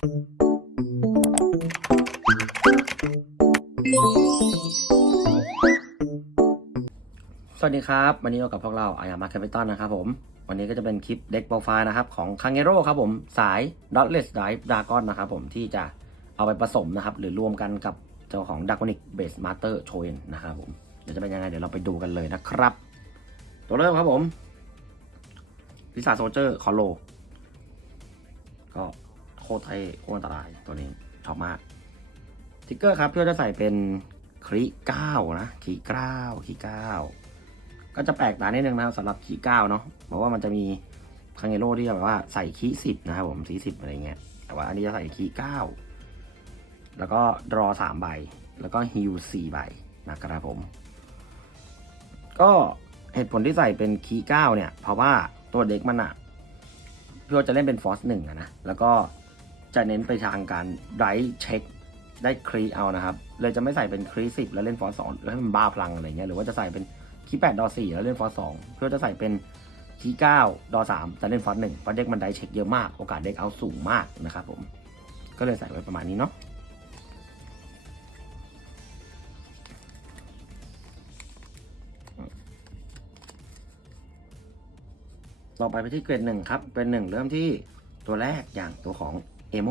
สวัสดีครับ วันนี้อยู่กับพวกเราอายามาแคปิตอลนะครับผม วันนี้ก็จะเป็นคลิปเด็กโปรไฟล์นะครับ ของคังเกโร่ครับผม สาย Dotless Dive Dragon นะครับผมที่จะเอาไปผสมนะครับ หรือรวมกันกับเจ้าของ Draconic Base Master c h o i n นะครับผม เดี๋ยวจะเป็นยังไง เดี๋ยวเราไปดูกันเลยนะครับ ตัวเริ่มครับผมพิซซ่าโซเจอร์คอโล ก็ ตรเท่โคตรอันตรายตัวนี้ชอบมากทิกเกอร์ครับเพื่อจะใส่เป็นครีเก้านะครีเก้าครีเก้าก็จะแปลกตานิดนึงนะครับสำหรับคีย์เก้าเนาะเพราะว่ามันจะมีคังเกโร่ที่แบบว่าใส่คีสิบนะครับผมสีสิบอะไรเงี้ยแต่ว่าอันนี้จะใส่คีเก้าแล้วก็ดรอสามใบ แล้วก็ฮิลสี่ใบนะครับผม ก็เหตุผลที่ใส่เป็นคีเก้าเนี่ย เพราะว่าตัวเด็กมันอะพี่ว่าจะเล่นเป็นฟอสหนึ่งอะนะแล้วก็ จะเน้นไปทางการไดเช็คได้ครีเอานะครับ เลยจะไม่ใส่เป็นครีสิบแล้วเล่นฟอสสองแล้วให้มันบ้าพลังอะไรเงี้ยหรือว่าจะใส่เป็นคีย์แปดดอสี่แล้วเล่นฟอสสองเพื่อจะใส่เป็นคีย์เก้าดอสามแต่เล่นฟอสหนึ่งเพราะเด็กมันได้เช็คเยอะมากโอกาสเด็กเอาสูงมากนะครับผม ก็เลยใส่ไว้ประมาณนี้เนาะต่อไปไปที่เกรดหนึ่งครับเกรดหนึ่งเริ่มที่ตัวแรกอย่างตัวของ เอโม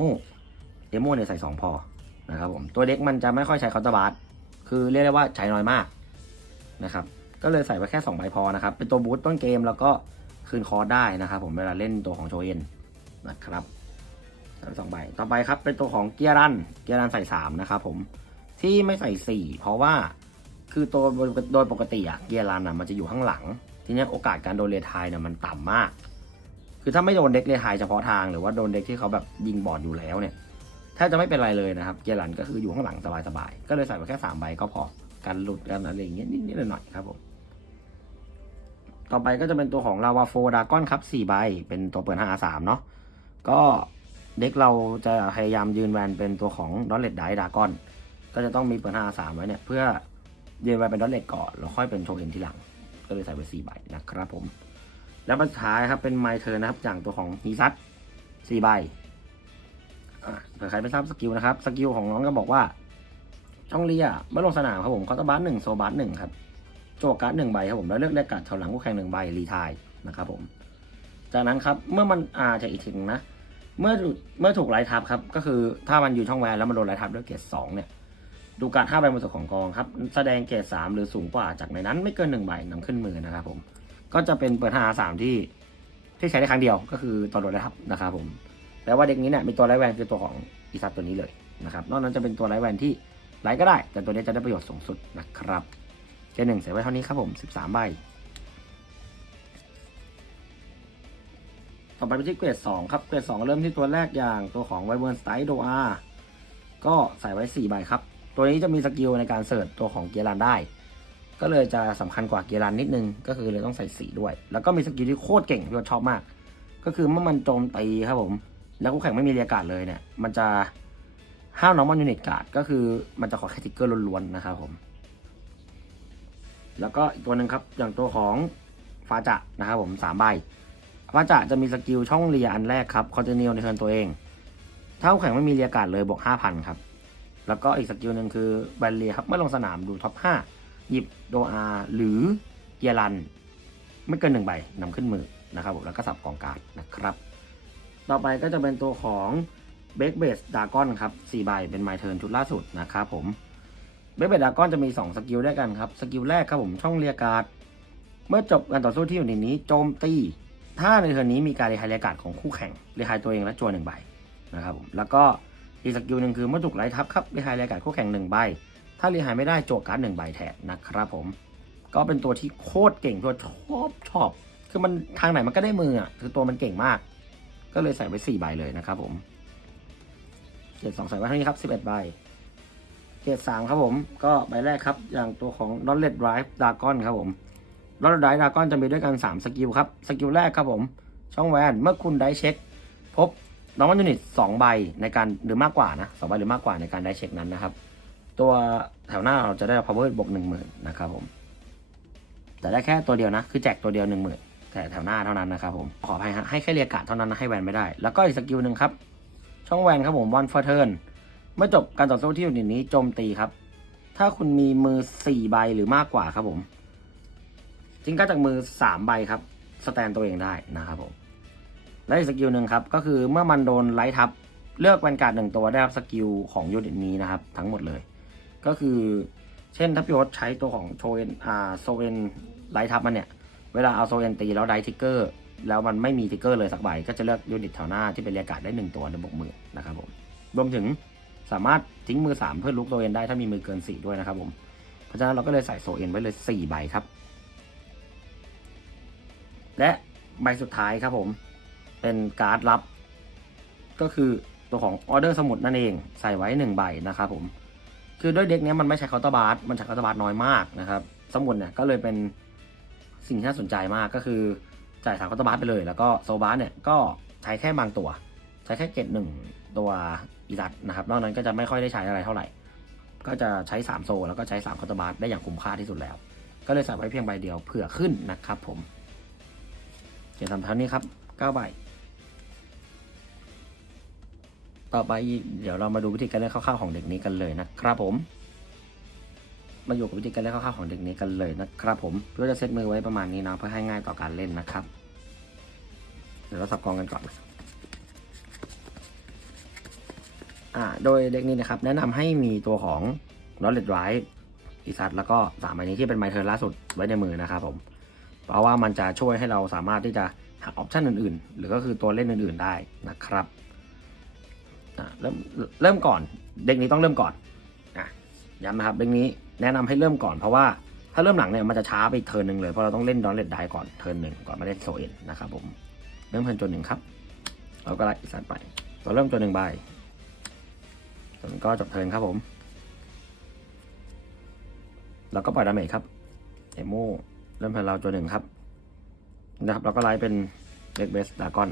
เอโมเนี่ยใส่สองพอนะครับผมตัวเด็กมันจะไม่ค่อยใช้คาน์ตบาร์คือเรียกได้ว่าใช้น้อยมากนะครับก็เลยใส่ไว้แค่2ใบพอนะครับเป็นตัวบูตต้นเกมแล้วก็คืนคอร์สได้นะครับผมเวลาเล่นตัวของโชเอ็นนะครับสองใบต่อไปครับเป็นตัวของเกียร์รันเกียร์รันใส่3นะครับผมที่ไม่ใส่ 4 เพราะว่าคือตัวโดยปกติอะเกียร์รันอะมันจะอยู่ข้างหลัง ทีนี้โอกาสการโดนเรทายเนี่ยมันต่ำมาก คือถ้าไม่โดนเด็กเรทายเฉพาะทางหรือว่าโดนเด็กที่เขาแบบยิงบอดอยู่แล้วเนี่ยแทบจะไม่เป็นไรเลยนะครับ เกียร์รันก็คืออยู่ข้างหลังสบายๆก็เลยใส่ไว้แค่สามใบก็พอการหลุดกันอะไรอย่างเงี้ยนิดๆหน่อยๆครับผมต่อไปก็จะเป็นตัวของลาวาโฟดากอนครับ4ใบเป็นตัวเปิด5 3เนาะก็เด็กเราจะพยายามยืนแวนเป็นตัวของดอลเลตไดดากอนก็จะต้องมีเปิด5 3ไว้เนี่ยเพื่อยืนแวนเป็นดอลเลตก่อนแล้วค่อยเป็นโชเอ็นทีหลัง ก็เลยใส่ไป4ใบนะครับผม แล้วสุดท้ายครับเป็นไมเทอร์นะครับอย่างตัวของฮีซัต4ใบเผื่อใครไม่ทราบสกิลนะครับ สกิลของน้องก็บอกว่า ช่องเลียเมื่อลงสนามครับผมคอตบัสหนึ่งโซบัสหนึ่งครับโจกการ์ดหนึ่งใบครับผมแล้วเลือกได้การ์ดแถวหลังคู่แข่งหนึ่งใบรีทายนะครับผม จากนั้นครับเมื่อมันอาจะอีกถึงนะ เมื่อเมื่อถูกไล่ทับครับก็คือถ้ามันอยู่ช่องแวนแล้วมันโดนไล่ทับด้วยเกรดสองเนี่ยดูการห้าใบบนสุดของกองครับ แสดงเกรดสามหรือสูงกว่าจากในนั้นไม่เกินหนึ่งใบนำขึ้นมือนะครับผม ก็จะเป็นเปิดหาสามที่ที่ใช้ได้ครั้งเดียวก็คือตอนโดนไล่ทับนะครับผมแต่ว่าเด็กนี้เนี่ยมีตัวไล่แวนคือตัวของอีซัตตัวนี้เลยนะครับนอกนั้นจะเป็นตัวไล่แวนที่ไล่ก็ได้ แต่ตัวนี้จะได้ประโยชน์สูงสุดนะครับเกรดหนึ่งใส่ไว้เท่านี้ครับผมสิบสามใบ ต่อไปไปที่เกรดสองครับ เกรดสองเริ่มที่ตัวแรกอย่างตัวของไวเวิร์นสไตล์โดอาก็ใส่ไว้สี่ใบครับ ตัวนี้จะมีสกิลในการเสิร์ชตัวของเกียร์รันได้ ก็เลยจะสำคัญกว่าเกียร์รันนิดนึง ก็คือเลยต้องใส่สีด้วย แล้วก็มีสกิลที่โคตรเก่งที่เราชอบมาก ก็คือเมื่อมันโจมตีครับผม แล้วคู่แข่งไม่มีเรียการ์ดเลยเนี่ย มันจะห้ามน้องมันยูนิตการ์ดก็คือมันจะขอแค่ทิกเกอร์ล้วนๆนะครับผม แล้วก็อีกตัวหนึ่งครับ อย่างตัวของฟาจะนะครับผมสามใบฟาจะจะมีสกิลช่องเรียอันแรกครับคอนเทนิวในเทิร์นตัวเอง ถ้าคู่แข่งไม่มีเรียการ์ดเลยบวกห้าพันครับ แล้วก็อีกสกิลหนึ่งคือแบนเรียครับเมื่อลงสนามดูท็อปห้า หยิบโดอาหรือเกียรัน ไม่เกินหนึ่งใบนำขึ้นมือนะครับผมแล้วก็สับกองการนะครับ ต่อไปก็จะเป็นตัวของเบ k เบสดากอนครับ4ใบเป็นไมเทิร์นชุดล่าสุดนะครับผมเบ k เบสดากอนจะมี 2 สกิลด้วยกันครับสกิลแรกครับผมช่องเรียการ์ดเมื่อจบการต่อสู้ที่อยู่ในนี้โจมตี ถ้าในเทิร์นนี้มีการเรียกเรียการ์ดของคู่แข่งเรียกตัวเองและจวนหนึ่งใบนะครับผมแล้วก็อีกสกิลหนึ่งคือเมื่อถูกไล่ทับครับเรียกเรียการ์ดคู่แข่งหนึ่งใบ ถ้ารีหายไม่ได้โจกการ์ดหนึ่งใบแทนนะครับผม ก็เป็นตัวที่โคตรเก่งตัวชอบชอบ คือมันทางไหนมันก็ได้มืออะคือตัวมันเก่งมาก ก็เลยใส่ไว้สี่ใบเลยนะครับผมเกรดสองใส่ไว้เท่านี้ครับสิบเอ็ดใบเกรดสามครับผม ก็ใบแรกครับ อย่างตัวของ d o l l e t Drive Dragon ครับผม d o l l e t Drive Dragon จะมีด้วยกัน3สกิลครับ สกิลแรกครับผม ช่องแวนเมื่อคุณได้เช็ค พบน้องมันยูนิตสองใบในการหรือมากกว่านะสองใบหรือมากกว่าในการได้เช็คนั้นนะครับ ตัวแถวหน้าเราจะได้ power บวกหนึ่งหมื่นนะครับผม แต่ได้แค่ตัวเดียวนะ คือแจกตัวเดียวหนึ่งหมื่นแต่แถวหน้าเท่านั้นนะครับผม ขออภัยฮะให้แค่เรียกการ์ดเท่านั้นนะให้แวนไม่ได้ แล้วก็อีกสกิลหนึ่งครับ ช่องแวนครับผมวันฟอร์เทิร์นเมื่อจบการต่อสู้ที่ยูนิตนี้โจมตีครับ ถ้าคุณมีมือสี่ใบหรือมากกว่าครับผมทิ้งการดจากมือสามใบครับสแตนตัวเองได้นะครับผม และอีกสกิลหนึ่งครับก็คือเมื่อมันโดนไลท์ทับเลือกแวนการ์ดหนึ่งตัวได้รับสกิลของยูนิตนี้นะครับ ทั้งหมดเลย ก็คือเช่นถ้าพี่โอ๊ตใช้ตัวของโชเอนอ่าโซเอนไลท์ทับมันเนี่ย เวลาเอาโซเอนตีแล้วไดทิกเกอร์ แล้วมันไม่มีทิกเกอร์เลยสักใบ ก็จะเลือกยูนิตแถวหน้าที่เป็นเรียการ์ดได้หนึ่งตัวในบกมือนะครับผมรวมถึงสามารถทิ้งมือสามเพื่อลุกโซเอนได้ถ้ามีมือเกินสี่ด้วยนะครับผมเพราะฉะนั้นเราก็เลยใส่โซเอนไว้เลยสี่ใบครับ และใบสุดท้ายครับผมเป็นการ์ดลับ ก็คือตัวของออเดอร์สมุดนั่นเองใส่ไว้หนึ่งใบนะครับผม คือด้วยเด็กเนี้ยมันไม่ใช้เคาน์เตอร์บาร์มันใช้เคาน์เตอร์บาร์น้อยมากนะครับสมุดเนี่ยก็เลยเป็นสิ่งที่น่าสนใจมากก็คือจ่ายสามเคาน์เตอร์บาร์ไปเลย แล้วก็โซบาร์เนี่ยก็ใช้แค่บางตัว ใช้แค่เกตหนึ่งตัวอีดัตนะครับ นอกนั้นก็จะไม่ค่อยได้ใช้อะไรเท่าไหร่ ก็จะใช้สามโซ แล้วก็ใช้สามเคาน์เตอร์บาร์ได้อย่างคุ้มค่าที่สุดแล้ว ก็เลยใส่ไว้เพียงใบเดียวเผื่อขึ้นนะครับผมเขียนทำเท่านี้ครับเก้าใบ ต่อไปเดี๋ยวเรามาดูวิธีการเล่นคร่าวๆของเด็กนี้กันเลยนะครับผม มาอยู่กับวิธีการเล่นคร่าวๆของเด็กนี้กันเลยนะครับผมเพื่อจะเซตมือไว้ประมาณนี้นะเพื่อให้ง่ายต่อการเล่นนะครับ เดี๋ยวเราสับกองกันก่อนอ่าโดยเด็กนี้นะครับ แนะนำให้มีตัวของ Knowledge Drive อีซัตแล้วก็สามใบนี้ที่เป็นไมเทอร์ล่าสุดไว้ในมือนะครับผมเพราะว่ามันจะช่วยให้เราสามารถที่จะหาออปชันอื่นๆ หรือก็คือตัวเล่นอื่นๆได้นะครับ เริ่มเริ่มก่อน เด็กนี้ต้องเริ่มก่อนอะย้ำนะครับเด็กนี้แนะนำให้เริ่มก่อนเพราะว่าถ้าเริ่มหลังเนี่ยมันจะช้าไปอีกเทิร์นหนึ่งเลยเพราะเราต้องเล่นดอนเลดได้ก่อนเทิร์นหนึ่งก่อนมาเล่นโซเอ็นนะครับผมเริ่มเทิร์นจนหนึ่งครับเราก็ไล่อีสัตว์ไปตัวเริ่มจนหนึ่งใบจนก็จบเทิร์นครับผม แล้วก็ปล่อยดาเมจครับเอโมเริ่มเทิร์นเราจนหนึ่งครับนะครับเราก็ไล่เป็นเด็กเบสดากอน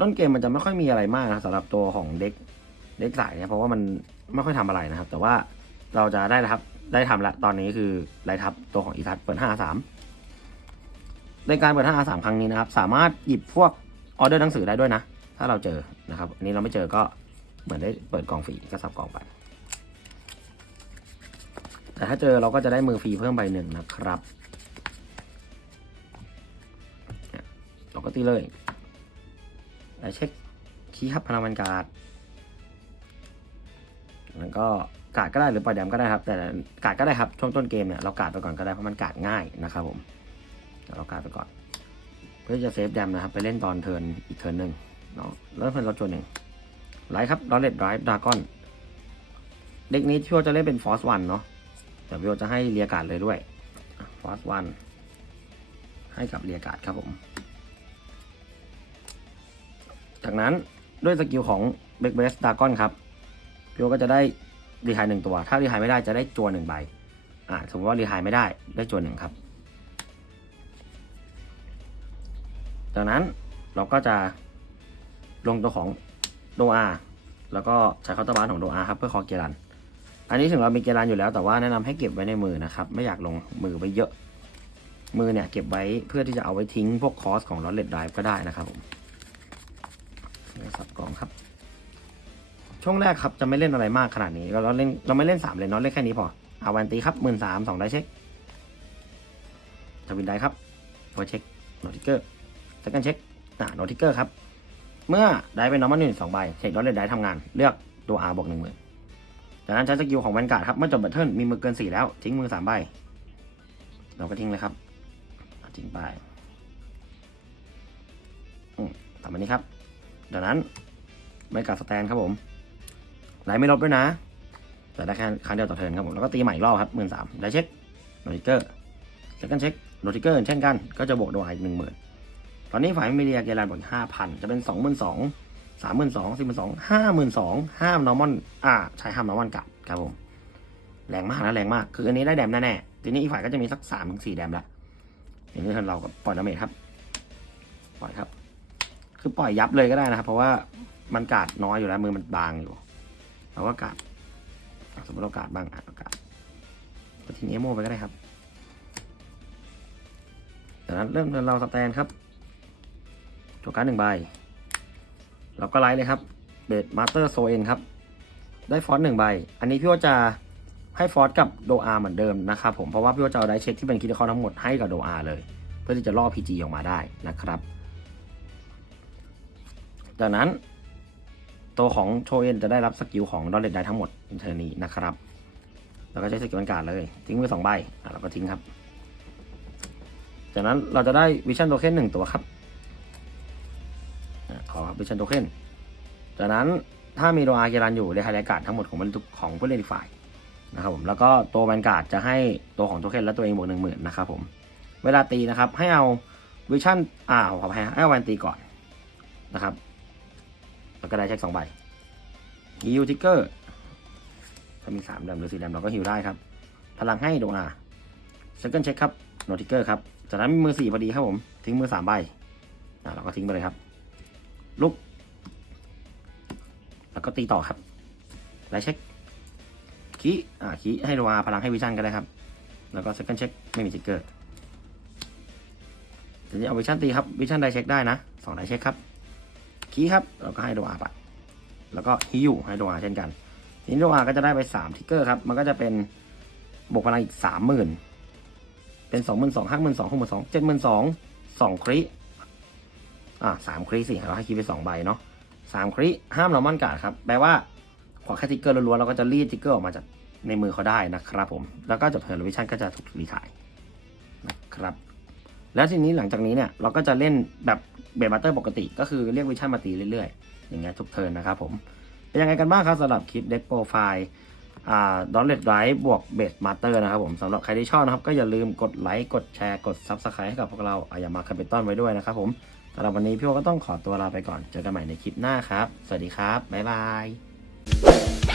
ต้นเกมมันจะไม่ค่อยมีอะไรมากนะสำหรับตัวของเด็กเด็กสายเนี่ยเพราะว่ามันไม่ค่อยทำอะไรนะครับ แต่ว่าเราจะได้นะครับได้ทำแล้วตอนนี้คือไลทับตัวของอีทัศเปิดห้าสามในการเปิดห้าสามครั้งนี้นะครับ สามารถหยิบพวกออเดอร์หนังสือได้ด้วยนะ ถ้าเราเจอนะครับอันนี้เราไม่เจอก็เหมือนได้เปิดกล่องฟรีก็ซับกล่องไป แต่ถ้าเจอเราก็จะได้มือฟรีเพิ่มใบหนึ่งนะครับ เราก็ตีเลย เช็คคีย์ครับพลังมันกาดแล้วก็กาดก็ได้หรือปล่อยแดมก็ได้ครับ แต่กาดก็ได้ครับช่วงต้นเกมเนี่ยเรากาดไปก่อนก็ได้เพราะมันกาดง่ายนะครับผมเรากาดไปก่อน เพื่อจะเซฟแดมนะครับไปเล่นตอนเทิร์นอีกเทิร์นหนึ่งเนาะแล้วเพิ่อนเราจนหนึ่งไลท์ครับดอลเลดไรฟ์ดากอนเด็กนี้ที่วจะเล่นเป็นฟอสวันเนาะแต่พี่โอจะให้เรียกาดเลยด้วยฟอสวันให้กับเรียกาดครับผม จากนั้นด้วยสกิลของเบ k เบสดากอนครับพี่โอก็จะได้รีไฮหนึ่งตัว ถ้ารีไฮไม่ได้จะได้จัวหนึ่งใบอ่าสมมติว่ารีไฮไม่ได้ได้จัวหนึ่งครับ จากนั้นเราก็จะลงตัวของโดอาแล้วก็ใช้เคาน์เตอร์บาร์ของโดอาครับเพื่อคอเกรัน อันนี้ถึงเรามีเกรันอยู่แล้วแต่ว่าแนะนำให้เก็บไว้ในมือนะครับ ไม่อยากลงมือไว้เยอะ มือเนี่ยเก็บไว้เพื่อที่จะเอาไว้ทิ้งพวกคอสของลอตเลดไดฟ์ก็ได้นะครับผม สับกล่องครับ ช่วงแรกครับจะไม่เล่นอะไรมากขนาดนี้เราเราเล่นเราไม่เล่นสามเลยเนาะเล่นแค่นี้พออาวันตีครับหมื่นสามสองได้เช็คทวินได้ครับโอเช็คโนติเกอร์เซกันเช็คอ่าโนติเกอร์ครับ เมื่อได้เป็นนอร์มันหนึ่งสองใบเช็คดอลเลนได้ทำงานเลือกตัว R บวกหนึ่งหมื่นจากนั้นใช้สกิลของแวนการ์ดครับเมื่อจบแบตเทิลมีมือเกินสี่แล้วทิ้งมือสามใบเราก็ทิ้งเลยครับทิ้งไปอืมทำแบบนี้ครับ ดังนั้นไม่กัดสแตนครับผมไหลไม่ลบด้วยนะ แต่ได้แค่ครั้งเดียวต่อเทิร์นครับผมแล้วก็ตีใหม่อีกรอบครับหมื่นสามได้เช็คโนติเกอร์แล้วกันเช็คโนติเกอร์เช่นกันก็จะบวกโดยอีกหนึ่งหมื่นตอนนี้ฝ่ายมีเรียเกลันบวกห้าพันจะเป็นสองหมื่นสองสามหมื่นสองสี่หมื่นสองห้าหมื่นสองห้ามนอร์มอนอ่าใช้ห้ามนอร์มอนกัดครับผมแรงมากนะแรงมาก คืออันนี้ได้แดมแน่ๆทีนี้อีกฝ่ายก็จะมีสักสามถึงสี่แดมละอย่างนี้เราก็ปล่อยดาเมจครับ ปล่อยครับ คือปล่อยยับเลยก็ได้นะครับ เพราะว่ามันกาดน้อยอยู่แล้วมือมันบางอยู่เราก็กาดสมมติเรากาดบ้างอะเรากาดก็ทิ้งเอโมไปก็ได้ครับจากนั้นเริ่มเราสแตนครับโจการดหนึ่งใบเราก็ไลท์เลยครับเบดมาสเตอร์โซเอนครับ ได้ฟอสหนึ่งใบ อันนี้พี่ว่าจะให้ฟอสกับโดอาเหมือนเดิมนะครับผมเพราะว่าพี่ว่าจะเอาได้เช็คที่เป็นคิดเขาทั้งหมดให้กับโดอาเลย เพื่อที่จะล่อ PG ออกมาได้นะครับ จากนั้น ตัวของโชเอนจะได้รับสกิลของดอลเลตได้ทั้งหมดอินเทอร์นี้นะครับแล้วก็ใช้สกิลบรรการเลย ทิ้งมือสองใบเราก็ทิ้งครับ จากนั้นเราจะได้วิชั่นโทเค็นหนึ่งตัวครับขอครับวิชั่นโทเค็นจากนั้นถ้ามีโดอาเกรันอยู่ในไฮไลท์การ์ดทั้งหมดของบรรทุกของผู้เล่นอีกฝ่ายนะครับผมแล้วก็ตัวแวนการ์ดจะให้ตัวของโทเค็นและตัวเองบวกหนึ่งหมื่นนะครับผมเวลาตีนะครับให้เอาวิชั่นอ่าขออภัยให้เอาแวนตีก่อนนะครับ แล้วก็ได้เช็คสองใบฮิวทิกเกอร์ถ้ามีสามแดมหรือสี่แดมเราก็ฮิวได้ครับ พลังให้โดอาเซคันเช็คครับโนติกเกอร์ครับ จากนั้นมีมือสี่พอดีครับผม ทิ้งมือสามใบอ่าเราก็ทิ้งไปเลยครับ ลุก แล้วก็ตีต่อครับ ไลท์เช็คคีอ่าคีให้โดอาพลังให้วิชั่นก็ได้ครับ แล้วก็เซคันเช็คไม่มีทิกเกอร์ทีนี้เอาวิชั่นตีครับ วิชั่นไดเช็คได้นะสองไดเช็คครับ คีครับเราก็ให้โดอาไปแล้วก็ฮิวให้โดอาเช่นกันทีนี้โดอาก็จะได้ไปสามทิกเกอร์ครับมันก็จะเป็นบวกพลังอีกสามหมื่นเป็นสองหมื่นสองห้าหมื่นสองหกหมื่นสองเจ็ดหมื่นสองสองคริอ่าสามคริสิเราให้คีย์ไปสองใบเนาะสามคริห้ามเรามั่นการ์ดครับแปลว่าขอแค่ทิกเกอร์ล้วนๆเราก็จะรีดทิกเกอร์ออกมาจากในมือเขาได้นะครับผม แล้วก็จะเพลวิชั่นก็จะถูกรีทายนะครับ แล้วทีนี้หลังจากนี้เนี่ยเราก็จะเล่นแบบเบสมาเตอร์ปกติ ก็คือเรียกวิชั่นมาตีเรื่อยๆ อย่างเงี้ยทุกเทิร์นนะครับผมเป็นยังไงกันบ้างครับสำหรับคลิปเด็กโปรไฟล์อ่าดอนเลดไ i บวกเบสมาเตอร์นะครับผมสำหรับใครที่ชอบนะครับ ก็อย่าลืมกดไลค์กดแชร์กด Subscribe ให้กับพวกเราอายามาคาเปตอนไว้ด้วยนะครับผมสำหรับวันนี้พี่โอก็ต้องขอตัวลาไปก่อน เจอกันใหม่ในคลิปหน้าครับ สวัสดีครับ บ๊ายบาย